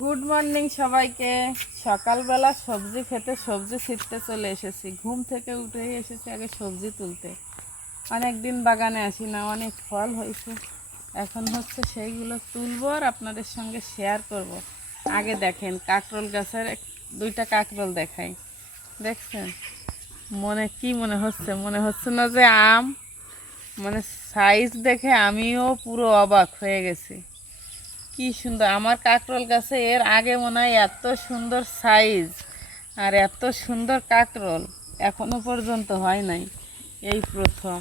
Good morning সবাইকে। সকালবেলা সবজি খেতে সবজি ছিঁড়তে চলে এসেছি। ঘুম থেকে উঠেই এসেছি আগে সবজি তুলতে। অনেক দিন বাগানে আসি না, অনেক ফল হয়েছে, এখন হচ্ছে সেইগুলো তুলবো আর আপনাদের সঙ্গে শেয়ার করব। আগে দেখেন কাঁকরোল গাছের দুইটা কাঁকরোল দেখাই, দেখছেন? মনে হচ্ছে না যে আম, মানে সাইজ দেখে আমিও পুরো অবাক হয়ে গেছি। কি সুন্দর আমার কাঁকরোল গাছে, এর আগে মনে হয় এত সুন্দর সাইজ আর এত সুন্দর কাঁকরোল এখনো পর্যন্ত হয় নাই, এই প্রথম।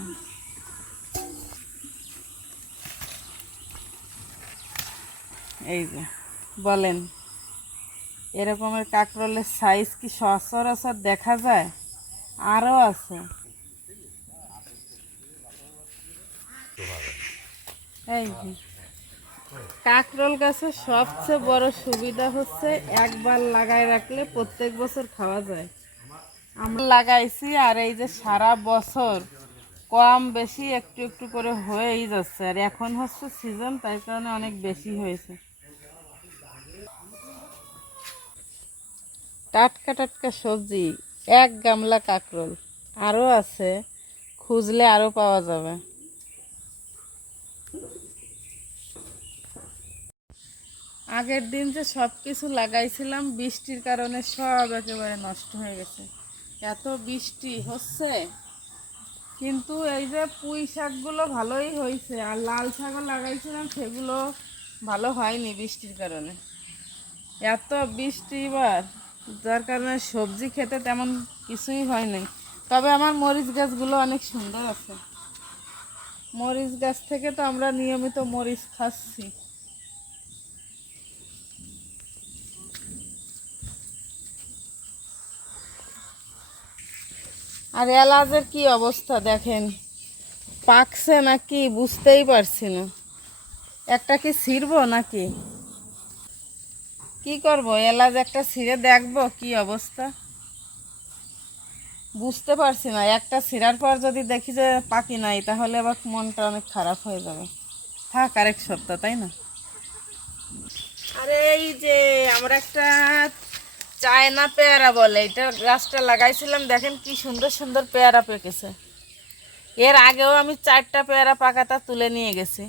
এই যে বলেন, এরকমের কাঁকরোলের সাইজ কি সচরাচর দেখা যায়? আরও আছে। এই যে কাঁকরোল গাছের সবচেয়ে বড় সুবিধা হচ্ছে একবার লাগায় রাখলে প্রত্যেক বছর খাওয়া যায়। আমরা লাগাইছি আর এই যে সারা বছর কম বেশি একটু একটু করে হয়েই যাচ্ছে। আর এখন হচ্ছে সিজন, তাই কারণে অনেক বেশি হয়েছে। টাটকা টাটকা সবজি, এক গামলা কাঁকরোল। আরও আছে, খুঁজলে আরও পাওয়া যাবে। আগের দিন যে সব কিছু লাগাইছিলাম বৃষ্টির কারণে সব একেবারে নষ্ট হয়ে গেছে। এত বৃষ্টি হচ্ছে, কিন্তু এই যে পুঁই শাকগুলো ভালোই হয়েছে, আর লাল শাকও লাগাইছিলাম সেগুলো ভালো হয়নি বৃষ্টির কারণে। এত বৃষ্টি এবার, যার কারণে সবজি খেতে তেমন কিছুই হয় নাই। তবে আমার মরিচ গাছগুলো অনেক সুন্দর আছে। মরিচ গাছ থেকে তো আমরা নিয়মিত মরিচ খাচ্ছি। আর এলাচের কি অবস্থা দেখেন, পাকছে নাকি বুঝতেই পারছি না। একটা কি ছিঁড়বো নাকি কি করব? এলাচ একটা ছিঁড়ে দেখবো কি অবস্থা, বুঝতে পারছি না। একটা ছিঁড়ার পর যদি দেখি যে পাকি নাই, তাহলে আবার মনটা অনেক খারাপ হয়ে যাবে। থাক আরেক সপ্তাহ, তাই না? আরে এই যে আমরা একটা চায়না পেয়ারা বলে এটা গাছটা লাগাইছিলাম, দেখেন কি সুন্দর সুন্দর পেয়ারা পেকেছে। এর আগেও আমি 4টা পেয়ারা পাকাটা তুলে নিয়ে গেছি।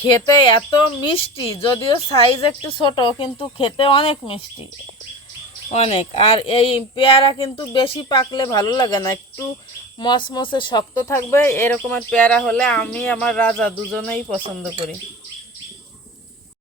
খেতে এত মিষ্টি, যদিও সাইজ একটু ছোট, কিন্তু খেতে অনেক মিষ্টি, অনেক। আর এই পেয়ারা কিন্তু বেশি পাকলে ভালো লাগে না, একটু মচমচে শক্ত থাকবে এরকমের পেয়ারা হলে আমি আমার রাজা দুজনেই পছন্দ করি।